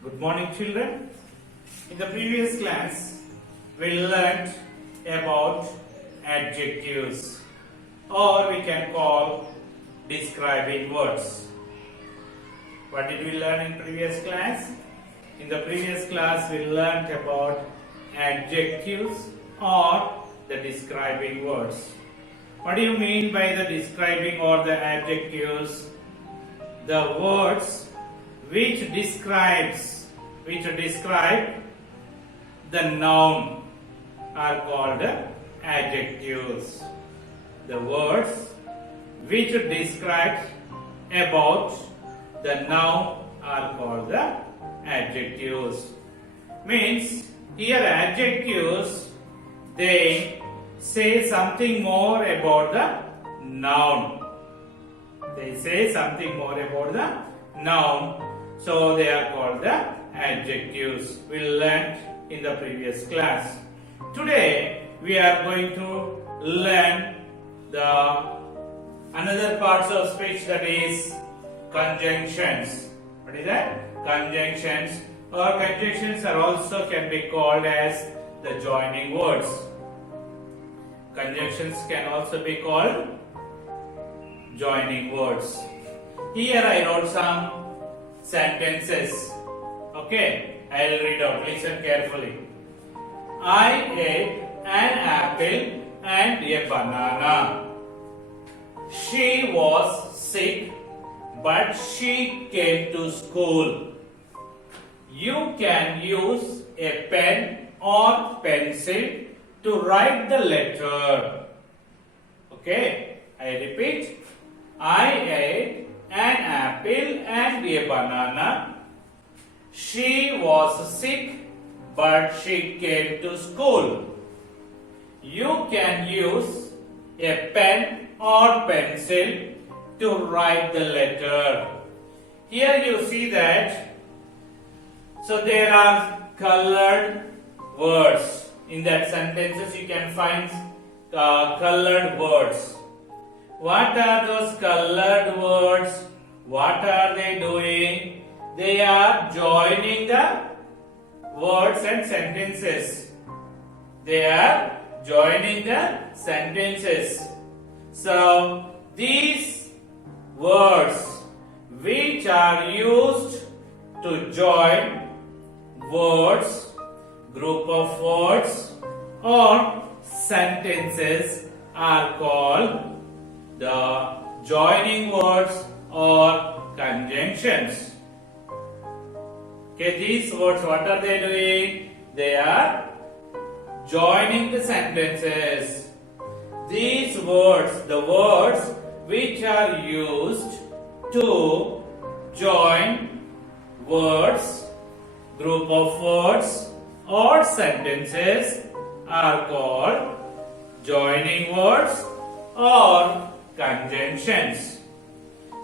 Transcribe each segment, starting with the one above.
Good morning, children. In the previous class, we learnt about adjectives, or we can call describing words. What did we learn in previous class? In the previous class, we learnt about adjectives or the describing words. What do you mean by the describing or the adjectives? The words which describe the noun are called adjectives. The words which describe about the noun are called the adjectives. Means here adjectives, they say something more about the noun. They say something more about the noun. So they are called the adjectives. We learnt in the previous class. Today we are going to learn the another parts of speech, that is conjunctions. What is that? Conjunctions, or conjunctions are also can be called as the joining words. Conjunctions can also be called joining words. Here I wrote some sentences. Okay, I will read out. Listen carefully. I ate an apple and a banana. She was sick, but she came to school. You can use a pen or pencil to write the letter. Okay, I repeat. I ate an apple and a banana. She was sick, but she came to school. You can use a pen or pencil to write the letter. Here you see that, so there are colored words. In that sentences you can find colored words. What are those colored words? What are they doing? They are joining the words and sentences. They are joining the sentences. So these words which are used to join words, group of words or sentences are called the joining words or conjunctions. Okay, these words, what are they doing? They are joining the sentences. These words, the words which are used to join words, group of words or sentences are called joining words or conjunctions.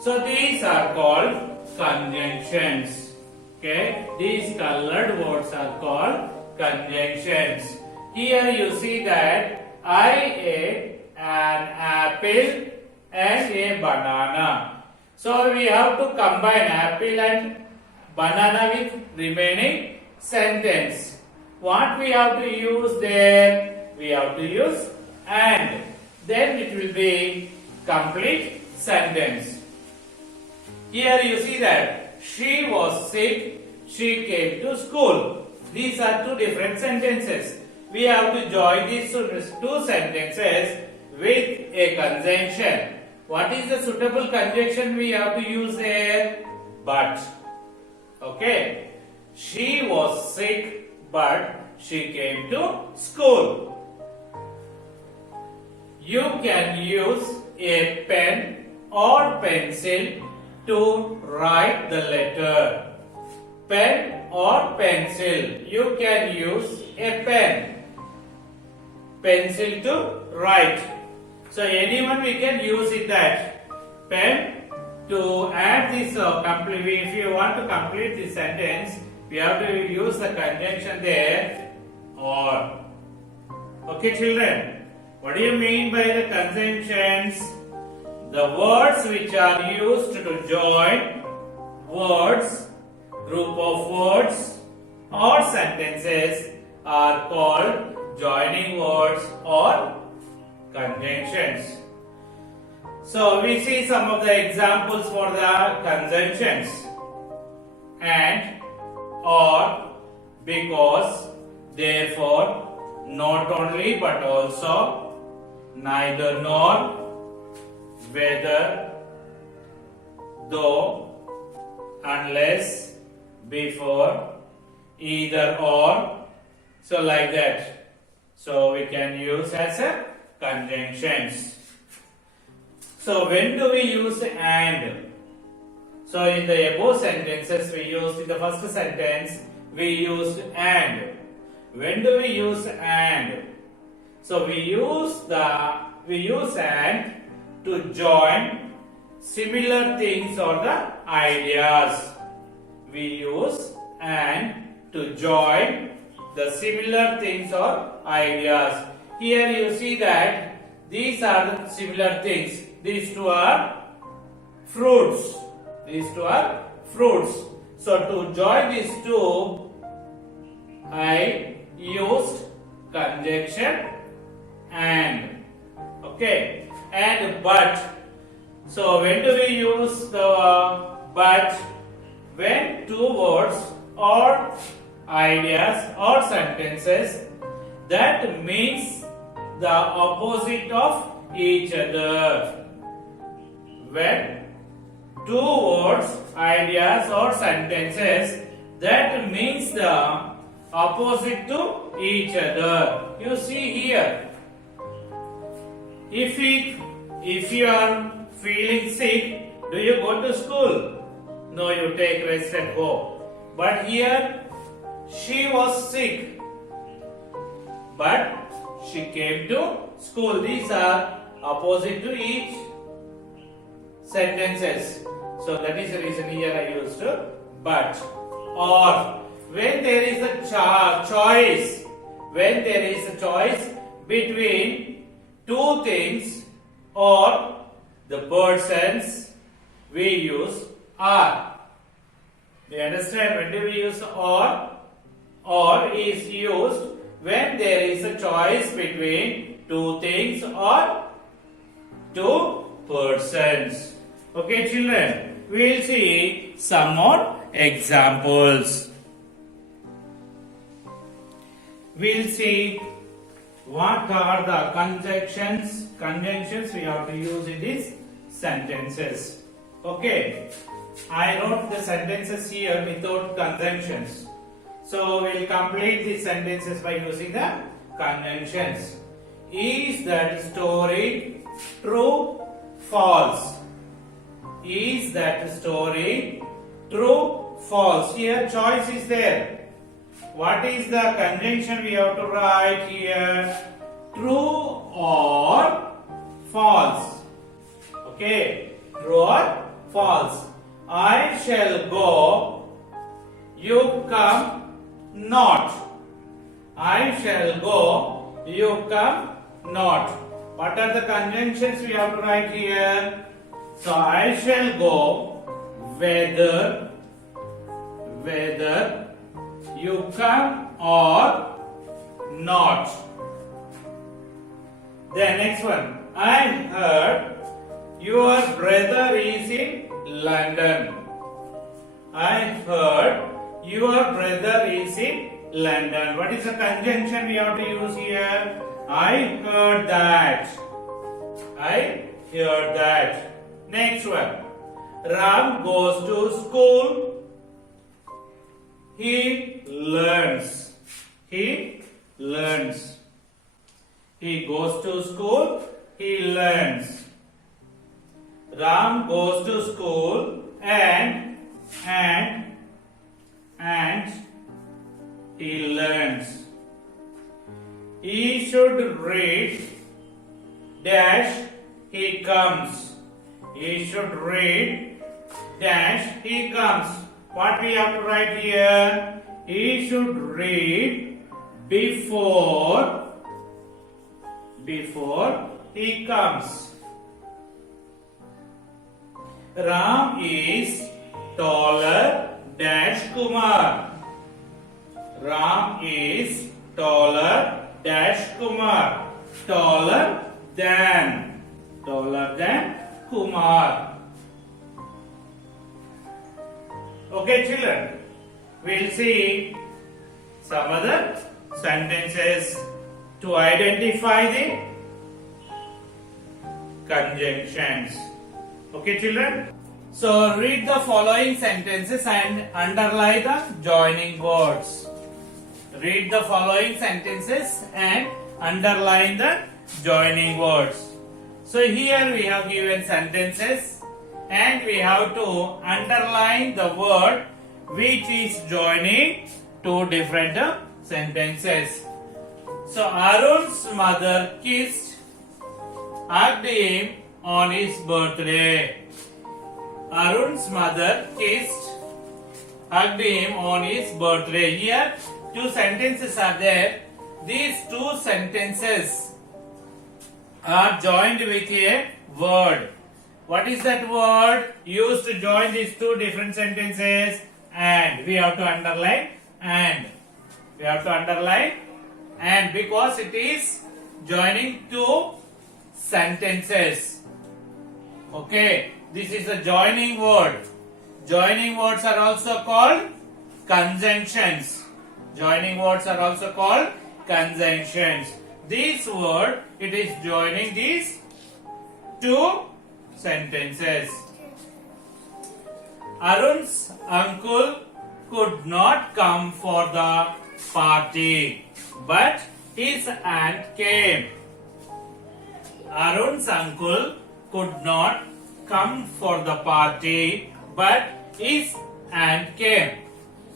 So these are called conjunctions. Okay, these colored words are called conjunctions. Here you see that I ate an apple and a banana. So we have to combine apple and banana with remaining sentence. What we have to use there? We have to use and. Then it will be complete sentence. Here you see that she was sick, she came to school. These are two different sentences. We have to join these two sentences with a conjunction. What is the suitable conjunction we have to use there? But. Okay. She was sick, but she came to school. You can use a pen or pencil to write the letter. Pen or pencil. You can use a pen, pencil to write. So anyone we can use it that. Pen to add this if you want to complete this sentence, we have to use the conjunction there or. Okay, children. What do you mean by the conjunctions? The words which are used to join words, group of words or sentences are called joining words or conjunctions. So we see some of the examples for the conjunctions. And, or, because, therefore, not only but also, neither nor, whether, though, unless, before, either or, so like that. So we can use as a conjunctions. So when do we use and? So in the above sentences we used, in the first sentence we used and. When do we use and? So we use and to join similar things or the ideas. We use and to join the similar things or ideas. Here you see that these are the similar things. These two are fruits. These two are fruits. So to join these two, I used conjunction and. Okay. And but. So when do we use the but? When two words or ideas or sentences that means the opposite of each other. When two words, ideas or sentences that means the opposite to each other. You see here, if you are feeling sick, do you go to school? No, you take rest at home. But here, she was sick, but she came to school. These are opposite to each sentences. So that is the reason here I used but. Or when there is a choice, when there is a choice between two things or the persons, we use are. Do you understand? When do we use or? Or is used when there is a choice between two things or two persons. Okay, children, we will see some more examples. We will see what are the conjunctions we have to use in these sentences. Okay, I wrote the sentences here without conjunctions. So we will complete these sentences by using the conjunctions. Is that story true? False. Is that story true? False. Here choice is there. What is the conjunction we have to write here? True or false. Okay. True or false. I shall go. You come not. I shall go. You come not. What are the conjunctions we have to write here? So I shall go whether you come or not. Then next one. I heard your brother is in London. I heard your brother is in London. What is the conjunction we have to use here? I heard that. I heard that. Next one. Ram goes to school. He learns. He learns. He goes to school. He learns. Ram goes to school and he learns. He should read dash he comes. He should read dash he comes. What we have to write here? He should read before he comes. Ram is taller dash Kumar. Ram is taller dash Kumar. Taller than Kumar. Okay, children. We'll see some other sentences to identify the conjunctions. Okay, children. So read the following sentences and underline the joining words. Read the following sentences and underline the joining words. So here we have given sentences and we have to underline the word which is joining two different sentences. So Arun's mother hugged him on his birthday. Arun's mother hugged him on his birthday. Here two sentences are there. These two sentences are joined with a word. What is that word used to join these two different sentences? And. We have to underline and. We have to underline and because it is joining two sentences. Okay, this is a joining word. Joining words are also called conjunctions. Joining words are also called conjunctions. This word, it is joining these two sentences. Arun's uncle could not come for the party, but his aunt came. Arun's uncle could not come for the party, but his aunt came.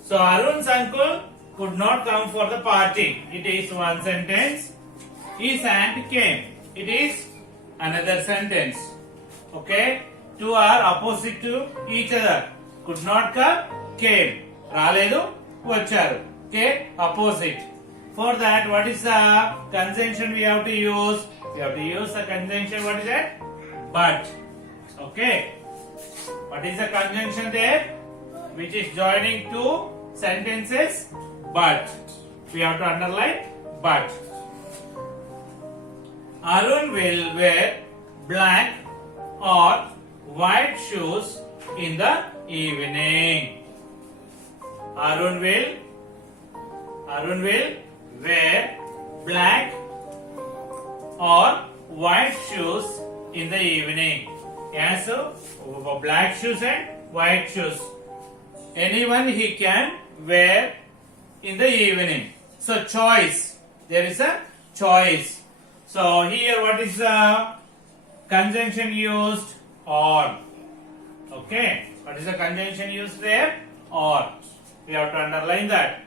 So Arun's uncle could not come for the party. It is one sentence. His aunt came. It is another sentence. Okay? Two are opposite to each other. Could not come, came. Raledu, vacharu. Okay? Opposite. For that, what is the conjunction we have to use? We have to use the conjunction, what is that? But. Okay? What is the conjunction there? Which is joining two sentences? But. We have to underline but. Arun will wear black or white shoes in the evening. Arun will wear black or white shoes in the evening. Yes, so black shoes and white shoes. Anyone he can wear in the evening. So choice. There is a choice. So here what is the conjunction used? Or. Okay. What is the conjunction used there? Or. We have to underline that.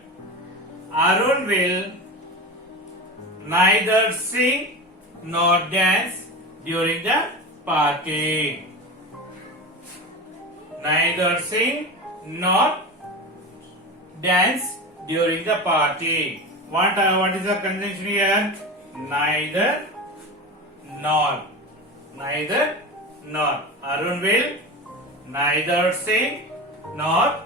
Arun will neither sing nor dance during the party. Neither sing nor dance during the party. What is the conjunction here? Neither nor. Neither nor. Arun will neither sing nor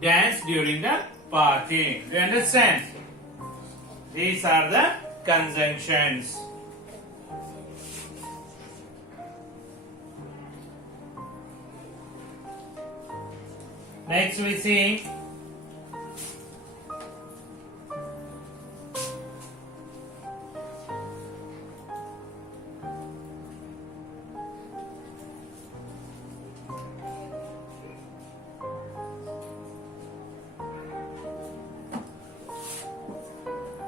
dance during the party. Do you understand? These are the conjunctions. Next we see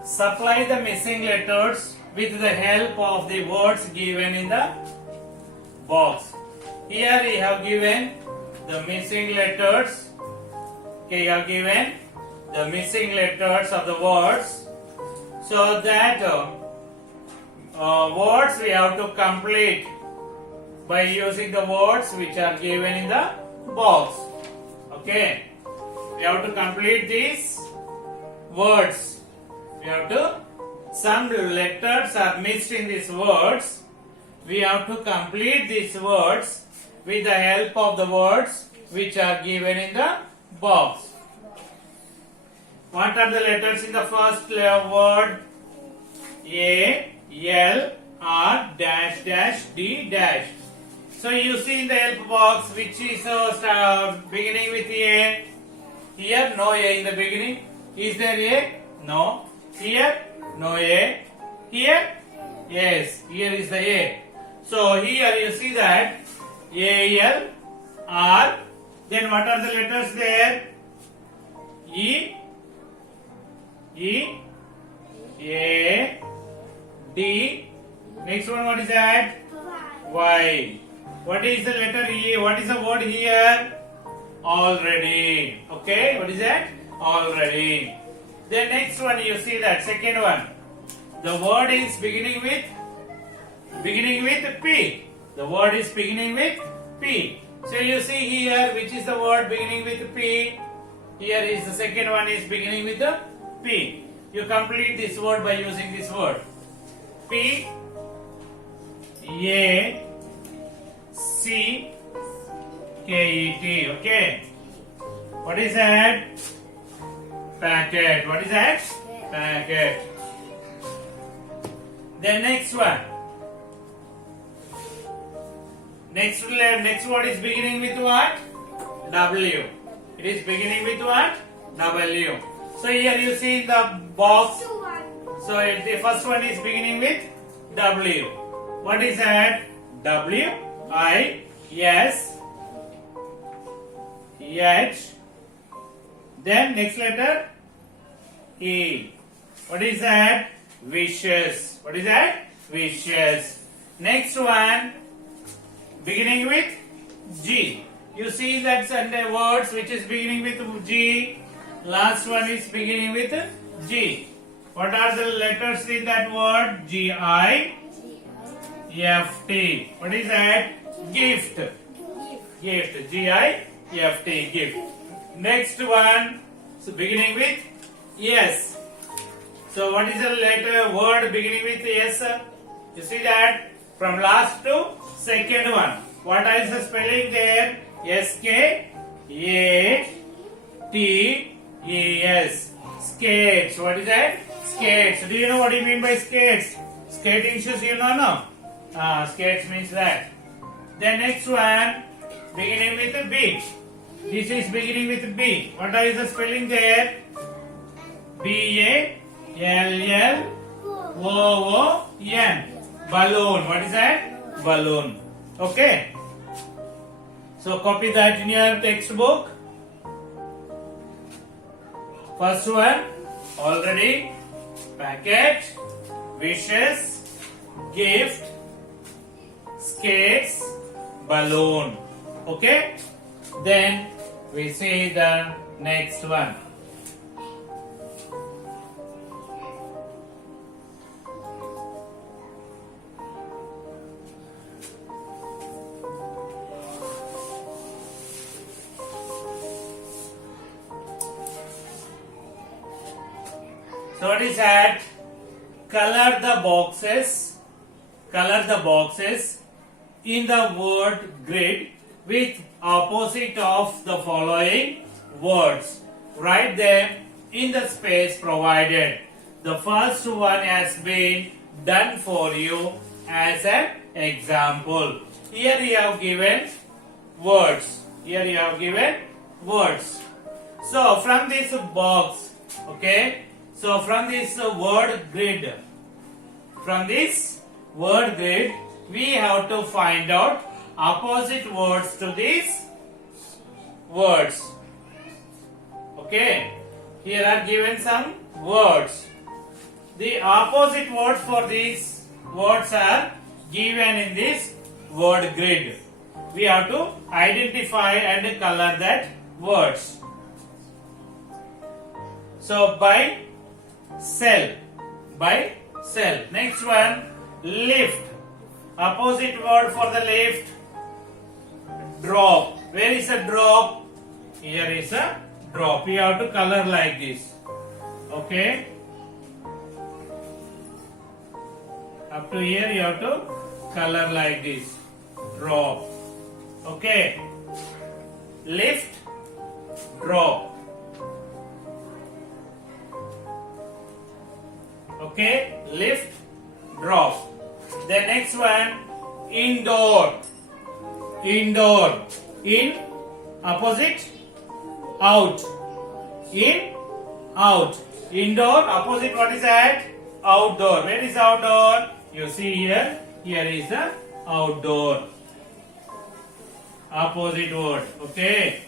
supply the missing letters with the help of the words given in the box. Here we have given the missing letters. Okay, you have given the missing letters of the words. So that words we have to complete by using the words which are given in the box. Okay, we have to complete these words. We have to, some letters are missed in these words. We have to complete these words with the help of the words which are given in the box. What are the letters in the first word? A, L, R, dash, dash, D, dash. So you see in the help box which is beginning with A. Here no A in the beginning. Is there A? No. Here no A. Here yes. Here is the A. So here you see that A, L, R. Then what are the letters there? E, A, D. Next one, what is that? Y. What is the letter E? What is the word here? Already. Okay, what is that? Already. Then next one, you see that second one. The word is beginning with P. The word is beginning with P. So you see here, which is the word beginning with P? Here is the second one is beginning with the P. You complete this word by using this word. P, A, C, K, E, T. Okay. What is that? Packet. What is that? Packet. Then next one. Next word is beginning with what? W. It is beginning with what? W. So here you see in the box. So the first one is beginning with W. What is that? W, I, S, H. Then next letter E. What is that? Wishes. What is that? Wishes. Next one beginning with G. You see that the words which is beginning with G. Last one is beginning with G. What are the letters in that word? G, I, F, T. What is that? Gift. Gift. G, I, F, T. Gift. Next one, so beginning with S. So what is the letter word beginning with S? You see that from last to second one. What is the spelling there? S, K, A, T, E, S. Skates. What is that? Skates. Do you know what you mean by skates? Skating shoes, you know, no? Skates means that. Then next one, beginning with B. This is beginning with B. What is the spelling there? B, A, L, L, O, O, N. Balloon. What is that? Balloon. Okay. So copy that in your textbook. First one, already, packet, wishes, gift, skates, balloon. Okay? Then we see the next one. So what is that? Color the boxes. Color the boxes in the word grid with opposite of the following words. Write them in the space provided. The first one has been done for you as an example. Here you have given words. Here you have given words. So from this box, okay. So from this word grid, we have to find out opposite words to these words. Okay. Here are given some words. The opposite words for these words are given in this word grid. We have to identify and color that words. So by cell. Next one, lift. Opposite word for the lift, drop. Where is a drop? Here is a drop. You have to color like this. Okay. Up to here you have to color like this. Drop. Okay. lift, drop. Okay, lift, drop. The next one, indoor. Indoor. In, opposite, out. In, out. Indoor, opposite, what is that? Outdoor. Where is outdoor? You see here. Here is the outdoor. Opposite word. Okay.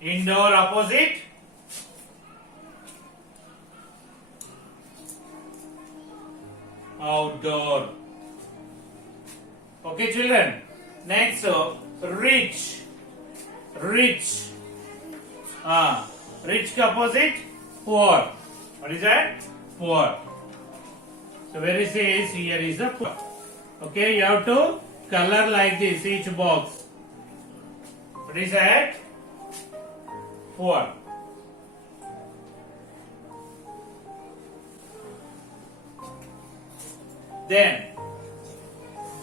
Indoor, opposite. Outdoor. Okay, children. Next, rich. Rich. Rich opposite, poor. What is that? Poor. So where it says here is the poor. Okay, you have to color like this each box. What is that? Poor. Then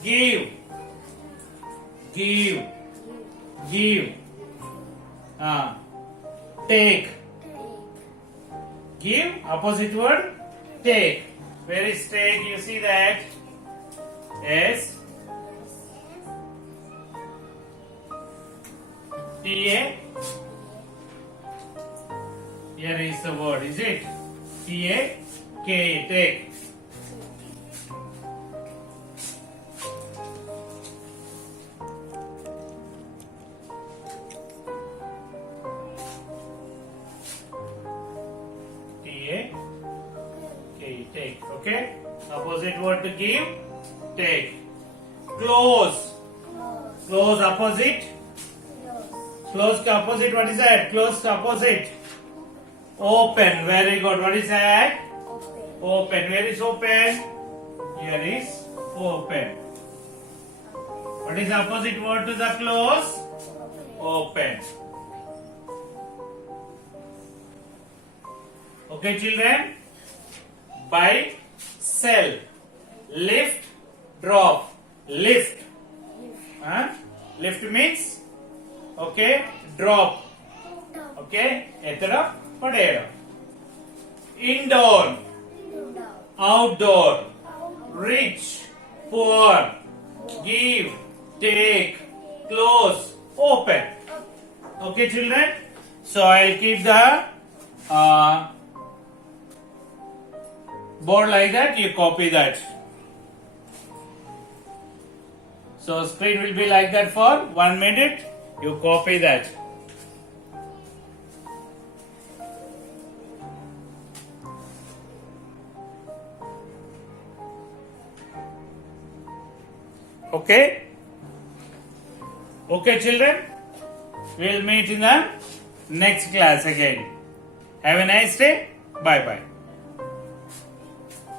give. Give. Give. Take. Give, opposite word, take. Where is take? You see that? S. T-A. Here is the word, is it? T-A-K, take. Take. Okay. Opposite word to give. Take. Close. Close opposite. Close opposite. What is that? Close opposite. Open. Very good. What is that? Open. Where is open? Here is open. What is opposite word to the close? Open. Okay, children. Buy, sell, lift, drop, lift. Lift means, okay, drop. Okay, etara, padera. Indoor, outdoor, rich, poor, give, take, close, open. Okay, children. So I'll keep the board like that, you copy that. So screen will be like that for 1 minute, you copy that. Okay? Okay, children? We'll meet in the next class again. Have a nice day. Bye bye.